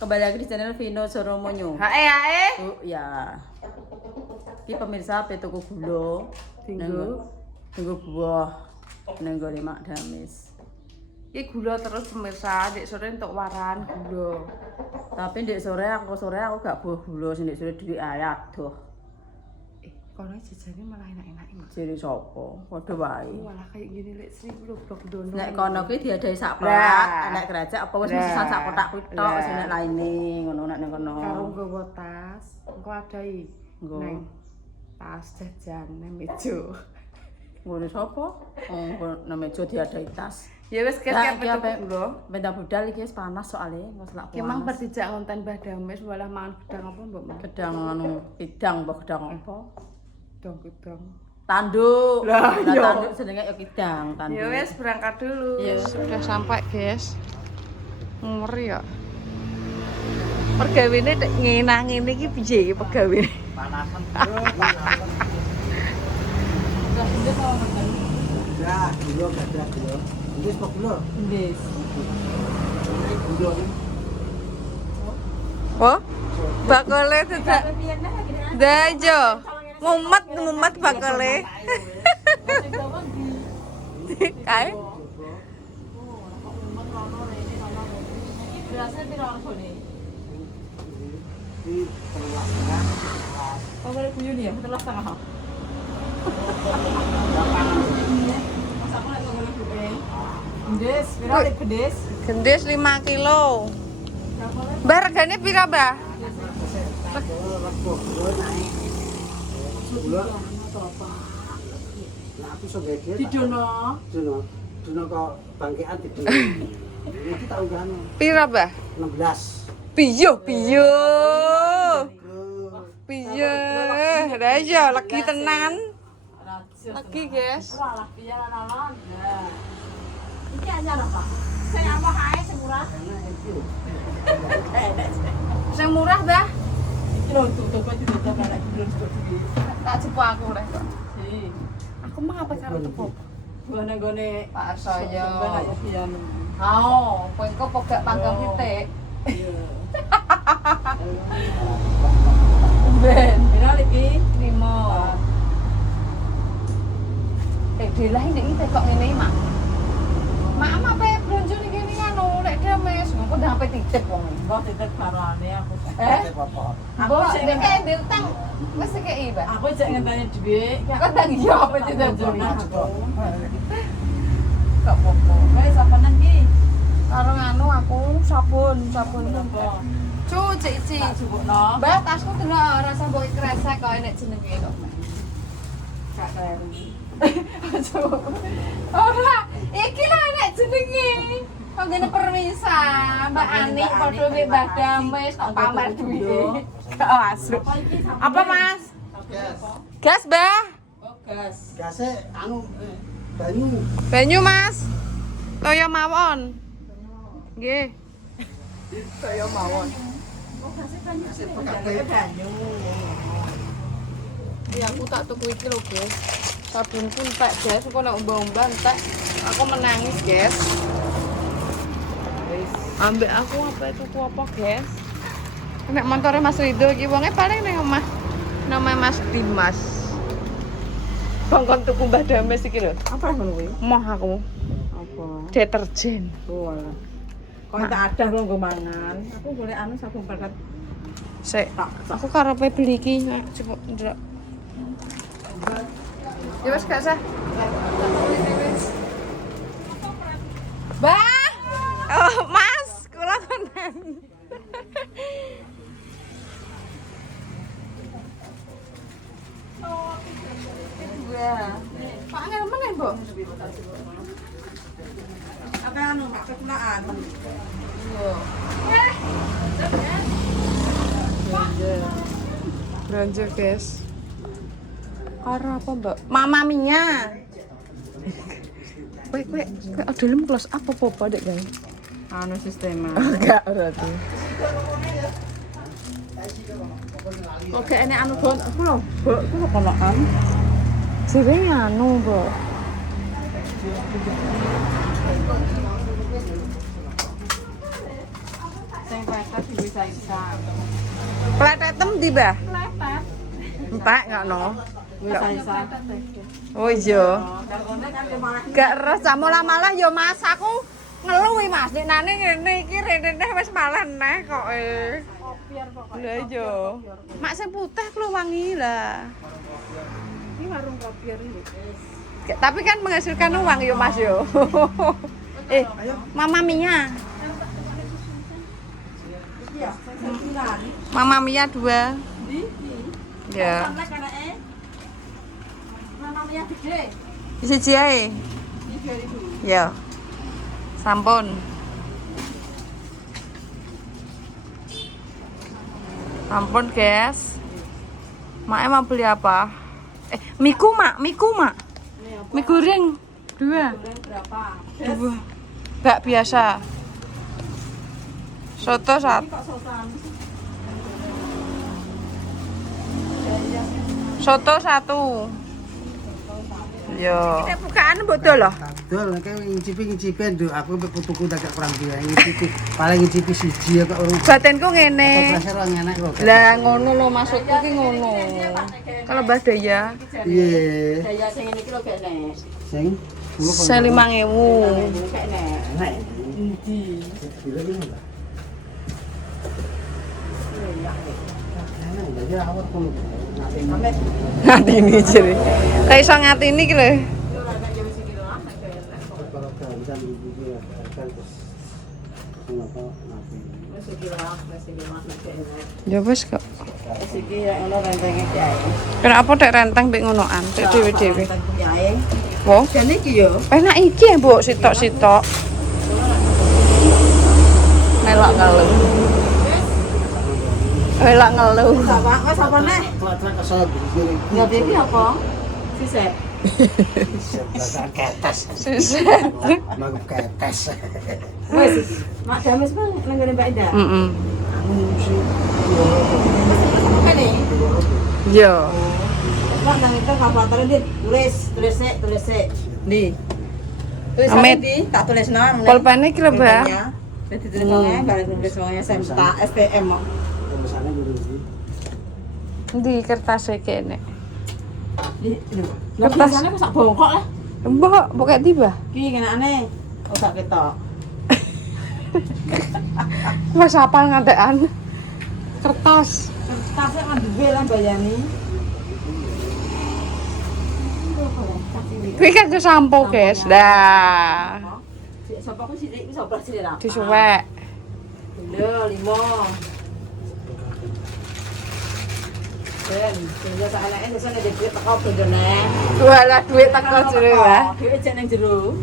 Kembali lagi di channel Vino Soromonyo. Hae. Oh ya. Ki pemirsa pe tuku gula. Tunggu buah. Nenggo Mak Damis. Iki gula terus pemirsa, dik sore entuk waran gula. Tapi ndek sore aku gak buah gula, sing ndek sore dhewe adoh. Kono jejane malah enak-enak iki. Jere sapa? Padha wae. Walah kayak gini lek Sri blok dono. Nek kono kuwi diadahi sak plat, nek gerajak apa wis mesti sak kotak kuwi tok sing nek laine ngono nek ning kono. Karo nggawa tas, engko adai. Nggo. Neng tas jajan nang meja. Ngono sapa? Oh, nang meja diadahi tas. Ya wis kek gula. Benda budal iki wis panas soalé, wis lak Ki mang panas. bertijak ngonten Mbah Dames malah mangan gedang apa mbok? Gedang anu kidang apa gedang apa? Gedang. Tanduk. Lah, iya. Tanduk jenenge ya kidang, tanduk. Ya wis berangkat dulu. Iya. Sudah sampai, guys. Ngeri ya. Pergawene nek ngenang ngene iki piye iki pegawene? Panasan bro, panasan. Ya, gula gak ada gula. Ini kok gula? Ndis. Ini gula ini. Oh? Bakale tidak. Dajo. Mumet bakale. Kae? Berasa piro regane? Ini telur setengah. Oh, boleh kuyu nih ya, telur setengah. Masa aku lek ngomong duwe. Ndis, piro lek gedis? Gendis 5 kilo. Mbah regane pira, Mbah? Rego gula naik. Gula. Nah, aku sok gede. Didono. Dono kok bangkean didono. Ini tak undang Pira, Mbah? 16. Piyo. Piye? Dajo lagi tenan. Lagi, guys. Wah, piye lan-lan. Iki anyar apa? Sing apa kae sing murah? Sing murah, Mbah. Iki lho tutup aja tutup anak iki lho Tak cepu aku rek kok. Si. Aku mah apa karo tepo? Gone-gone Pak Arsoyo. pian. Oh, kowe kok pogak panggang titik. Iya. Ben, pira iki? 5. Delah ini kok ngene iki, Mak. Mak apa blonjo ning kene anu lek Dames, kok udah sampai titip wong iki. Kok titik barane aku. Apa? Aku Mbok sing nek kayak diutang wis kei, Mbak. aku cek ngenteni dhuwit. Kok tak iya apa titip wong Nah, iki. aku. Gak apa-apa. Wes sapenan ki? Karo nganu aku sabun. Apa? Cuci ici. Tak jupukno. Mbak, tasku delok rasa mbok kresek kok enek jenenge kok. Gak kleru. Ora, iki lho enek jenenge. Kok ngene permisa, Mbak Ani padha mbek Mbah Dames kok pamer duwe. Gak masuk. Apa, Mas? Gas. Gas, Mbah. Oh, gas. Gasnya anu banyu. Banyu, Mas. Toyo mawon. Nggih. Toyo mawon. Pakai banyu. Ya aku tak tuku iki lho, guys. Sabun pun tak, guys. Kok nek umbah-umbah entek. Aku menangis, guys. Ambek aku apa tuku apa, guys? Nek montore Mas Rido iki wonge paling ning omah. Namanya Mas Dimas. Bangkon tuku Mbah Dames iki lho. Apa ngono kuwi? Moh aku Apa? deterjen. Oh. Kok tak ada lho nggo mangan. Aku boleh anu sabun pelet. Sik, aku karepe beli iki, coba ndelok. Ya wis gak sah. Bang. Oh, Mas, kula konten. Dua. Pak ngene meneh, Mbok. Apa anu kekulaan? Belanja, guys. Karo apa, Mbak? Mama Mia. Kowe adelem kelas apa Dek, guys? Anu sistema. Enggak berarti. Oke, ini anu bon, aku lho, aku lho konokan. Siwe anu, Mbok. Sing Pletet bisa. Pletetem di bah. Pletet. Entek enggak no. Bisa. Oh iya. Gak res malah yo Mas aku ngeluwi Mas nek nane ngene iki rene wis malah neh kok Kopior pokoknya. Lah iya. Mak sing putih ku wangi lah. Ini warung kopior ini. Tapi kan menghasilkan uang yo Mas yo. Mama Mia. Mama Mia 2. Ya. Mama Mia gede. Siji ae. Ya. Sampun. Ampun, guys. Mak mau beli apa? Miku, Mak. Mie goreng 2. Berapa? 2. Enggak biasa. Soto 1. Soto 1. Yo. Kita bukaan bodol loh. Dol nek ngicipi nduk aku mbek putuku tak kurang dia ngicipi. Paling ngicipi siji ya kok urung. Batinku ngene. Rasa ora enak kok. Lah ngono lho maksudku ki ngono. Kalau Mbah Daya. Iya. Daya sing ngene iki lho gak nek. Sing 5.000. Gak nek. Nek. Endi? Ngati ini jere. Kayak iso ngati ini ki lho. Ya wis kok. Kenapa tek renteng mbek ngonoan, tek dhewe-dhewe. Wo, Jane iki yo. enak iki ya, Mbok, sitok-sitok. Melok ngeluh. Melok ngeluh. Apa? Wes apa neh? Ya iki apa? Sisek. Ketes. Susah. Mau ketes. Wes, Mak Dames Bang nang ngene Mbak Indah. Heeh. Kene. Yo. Mak nang itu kalkulator ndi? Tulis sik. Ndi? Tulis Amit. ndi? Tak tulisno. Pulpene ki lho, Mbak. Jadi tulis wonge, bare tulis wonge SMK, STM. Tulisannya dulu sih. Ndi kertase kene? Kertas sana kok sak bongkok lah. Mbok, mbok tiba. Ki kenane? Oh gak ketok. Wes apal ngantekan. Kertas. Kertasnya kan duwe lah bayani. Kuwi kan sampo, guys. Dah. Sapa ku sithik iki sapa sithik ra? Disuwek. Lho 5. Ben, sing sak anake desane dhewe teko bendone. Walah duit teko jero, Mbah. Dhewe jek ning jero.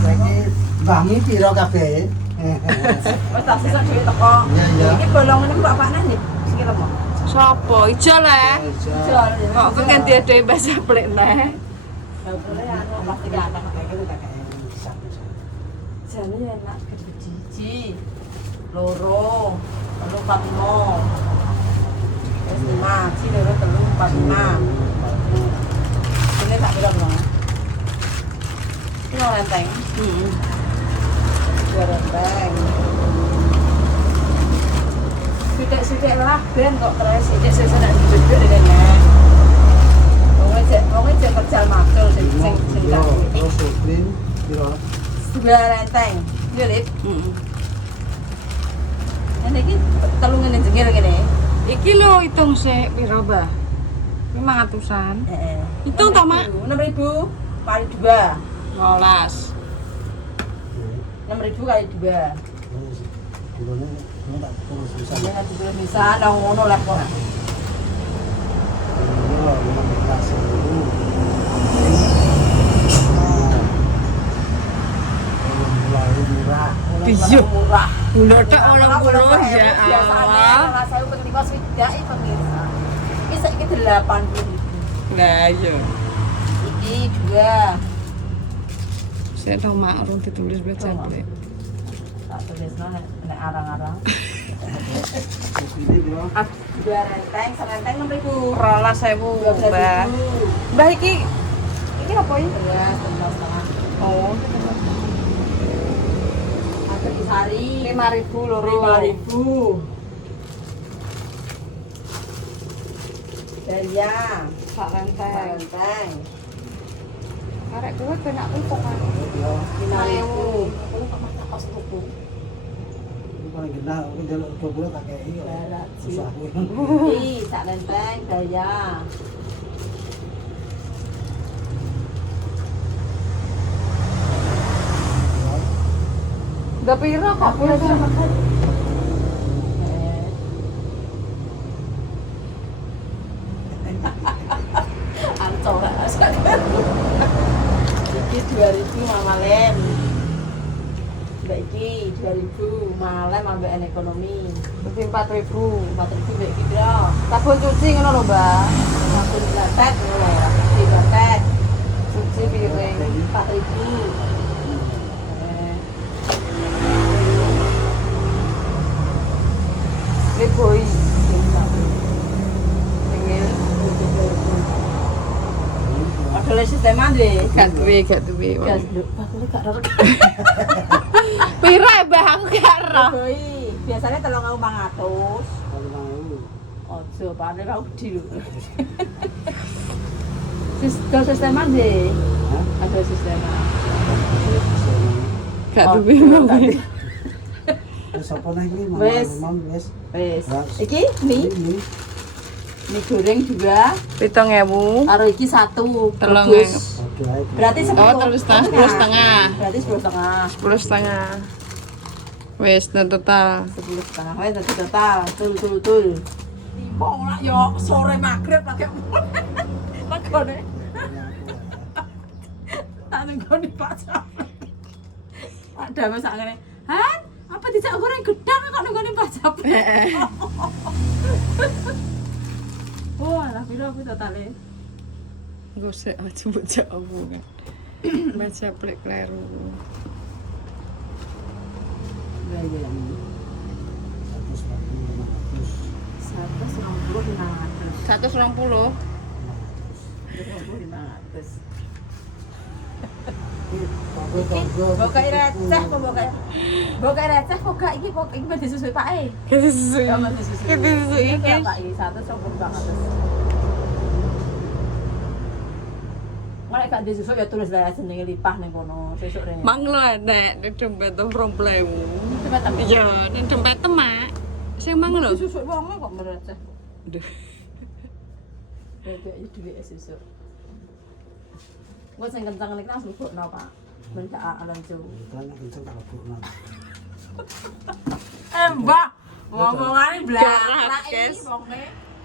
Lagi mbahmu piro kabeh? Wes tak sisa dhewe teko. Iya, iya. Iki bolongane bapakne nih. Sing lemah. Sopo? Ijo lah. Jol. Kok ku ganti dhewe bahasa plek neh. Boleh anu pasti gak ada kayak gitu kakek. Jane ya enak gede siji. Loro, 4 5. Wis 5, si loro 3 4 5. Ini tak bilang dong. Ini renteng. Dua renteng. Sidik-sidik lah ben kok terus sidik nek duduk dene. Wong cek kerja makul sing tak. Terus Supreme piro? Dua renteng. Yo, Lip. Ini iki telung ngene jengil ngene. Iki lho hitung sik piro, Mbah? 500-an. Heeh. Hitung to, Mak? 6.000 kali 2. 15. 6.000 kali 2. Dulune ini tak tulis bisa. Jangan ditulis bisa nang ngono lah kok. Iya, 15.000. Mulai murah. Iya. Murah. Bulo tok 80 ya Allah. Saya pengen kos widak iki pemirsa. Iki saiki 80.000. Lah iya. Iki 2. Saya tau mak urung ditulis baca plek. Tak tulisno nek arang-arang. Ini piro? 2 renteng, serenteng 6.000. 12.000, Mbah. Mbah iki apa iki? Beras, 12,5. Oh, Ada di Sari 5.000 loro. 5.000. Daya Sak renteng. Renteng Karek kowe penak empuk kan. 5.000. Aku kok masak kos tuku. Ini paling genah, aku njaluk 20 tak kei kok. Berat sih. Susah aku. Ih, sak renteng daya. Udah pira kok kowe makan? Ancol iki 2.000 Mama Lem. Mbak iki 2.000 Mama Lem ambek ekonomi. Berarti 4.000. 4.000 mbak iki piro? Sabun cuci ngono lho, Mbak. Sabun glatek ngono lho. Cuci glatek Cuci piring 4.000. Leboi. Pengen Ada sistem duwe. gak duwe. Gas bakule gak ro. Pira Mbah aku gak ero. Leboi. Biasanya 3.500. Kalau mau. Ojo, pane ra udi lho. Sisteman deh. Hah? Ada sisteman. Gak Oh, duwe. Wis apa nih iki? Wis. Wis. Wes. Wes. Iki mie goreng 2, 7.000. karo iki 1. Telung rebus. Oke ae. Berarti 10. Oh, 10,5. Berarti 10,5. 10,5. Wes, total. 10,5. Wes dadi total. Tul. Timbang lah yo sore magrib pakai Legone. Tak nenggoni Pak Capek. Ada masak ngene. Han, apa dijak goreng gedang kok nenggoni Pak Capek? Oh, alah piro aku totale. Gosek aja bocah omongan. Baca plek kleru. Iya. 160 500. 120. 500. Tonggo. Bokai receh kok bokai receh kok gak iki kok iki mesti sesuai Pak E. Kita susu. Ya mesti sesuai. Kita susu Iki iki. Pak E 120 Mulai gak disusul ya tulis lah jenenge lipah ning kono sesuk rene. Manglo nek nek dompet 20.000. Cepet ta. Iya, nek dompet mak. Sing mang lho. Disusul wong kok mereceh. Aduh. Bebek iki duwe sesuk. Gua sing kencang nek langsung bukno, Pak. Mendak alonjo. Kan kenceng tak lebokno. Mbak, ngomongane Garak, blak guys. iki wonge.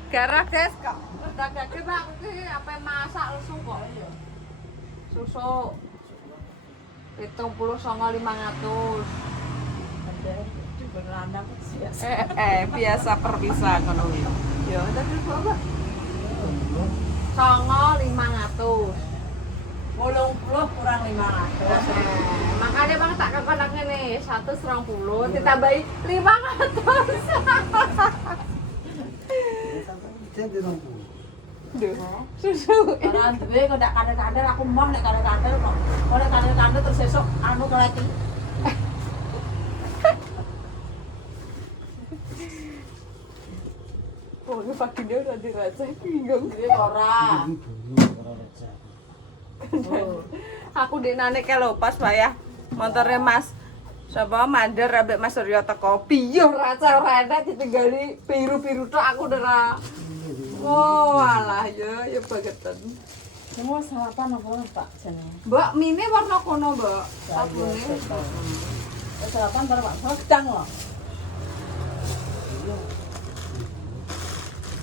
Garah guys kok. Dagangke Pak iki ape masak susu kok ya. Susu 79.500. Ada di lanang biasa. Biasa perpisah ngono ya. Ya, tapi bapak 9.500. 80 kurang 500. Makanya Bang tak kekonak ngene 120 ditambahi 500. Jadi nang. Susu. Karena duwe kok ndak kadal-kadal aku mau nek kadal-kadal kok. Kok nek kadal-kadal terus sesuk anu keleti. Oh, ini pagi dia udah dirasa bingung. Duwe ora. Oh. Aku dinane ke lopas Pak ya. Motornya Mas sapa Mander ambek Mas Suryo teko. Piye raca ora enak ditinggali biru-biru tok aku ndera. Oh, alah ya bangetan. Semua sarapan apa Pak jenenge? Mbak, mine warna kono, Mbak. Sabune. Sarapan karo Pak Gedang loh.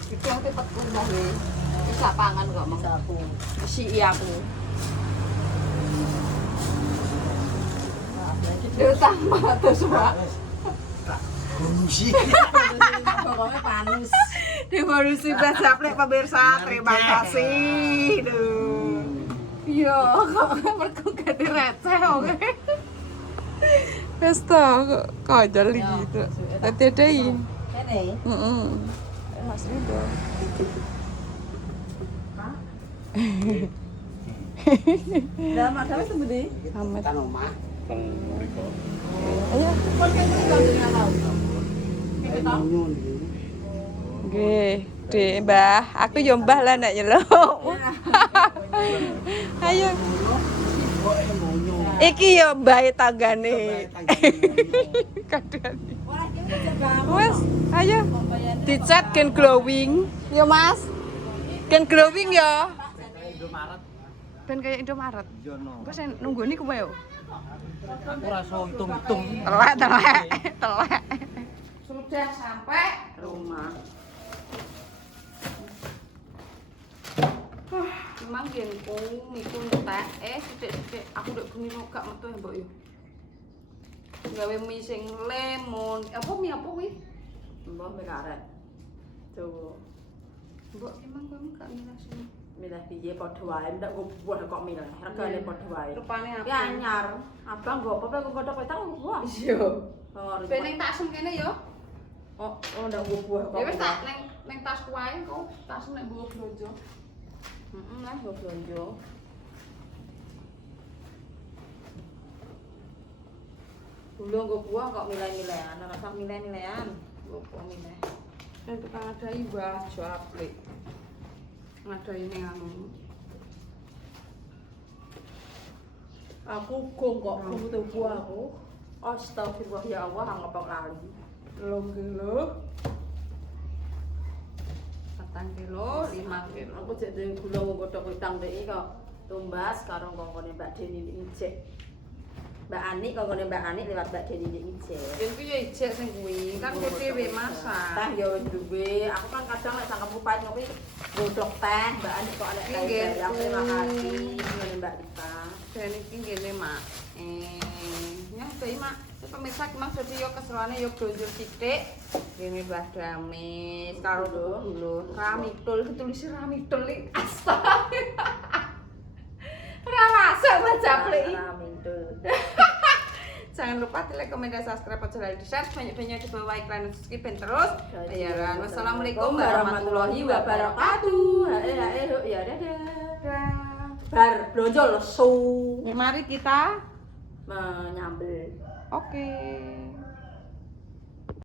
Iki yang cepet kumpul nih. Bisa pangan kok, Mang. Sapu. Isi aku. Dia tambah terus, Pak. Bungsi. Pokoknya panis. Devolusi Basaplek pemirsa, terima kasih. Duh. Iya, kok mergo ganti receh oke. Wes to, kok jeli gitu. Dadi adai. Kene. Heeh. Mas Rido. Lah mak gawe sebuti. Amat. Kan omah. teng mriko. Ayo. Kon kan kandungnya mau. Nyun iki. Nggih, Dek, Mbah. Aku yo Mbah lah nek nyeluk. Ayo. Siboke monyo. Iki yo Mbah tanggane. Kadane. Ora kene jaga. Wes, ayo. Dicat gen glowing. Yo, Mas. Gen glowing yo. Indomaret. Ben kayak Indomaret. Jono. Engko sing nunggoni kowe yo. Aku ora iso hitung-hitung. Telek. Sudah sampai rumah. Memang genku mikun tek sithik-sithik aku ndek bengi kok gak metu ya, Mbok yo. Gawe mie sing lemon. Apa mie apa kuwi? Mbah mie karet. Tuh. Mbok emang kowe gak milah sini. Milih piye padha wae, ndak go buah kok milih. Regane padha wae. Rupane apa? Ya anyar. Abang go apa kok kodok petang buah. Iya. Oh, Ben ning tasem kene yo. oh ndak go buah kok. Ya wis tak ning tasku wae kok tasem nek bawa blonjo. Lah go blonjo. Dulu go buah kok milih-milihan, ora usah milih-milihan. Go milih. Untuk ngadai Mbah Japlik. Ngadai ning anu. Aku gong kok butuh buah aku. Astagfirullah ya Allah, anggap aku lali. Telung kilo. 4 kilo, 5 kilo. Aku cek dhewe gula nggodhog wedang dhek kok tumbas karo kongkone Mbak Deni ijek. Mbak Ani kongkone Mbak Ani lewat Mbak Deni ijek. Itu ya ijek sing kuwi, kan kowe dhewe masak. Teh yo duwe, aku kan kadang nek sangkem kupat ngopi godhog teh, Mbak Ani kok ada teh. Nggih, Ya terima kasih ngene Mbak Rita. Dan iki ngene, Mak. Ya dai, Mak. Pemirsa Mas dadi yo keseruane yo blonjo sithik. Ngene Mbah Damis karo dulur. Ramitul, ditulis Ramitul iki. Astaga. Ora masuk Mbah Japlik. Ramintul. Jangan lupa like, komen, dan subscribe, dan share banyak-banyak di bawah iklan skip terus. Bayaran. Wassalamualaikum warahmatullahi wabarakatuh. Ya dadah. Dadah. Bar blonjo lesu Mari kita. menyambel. Oke.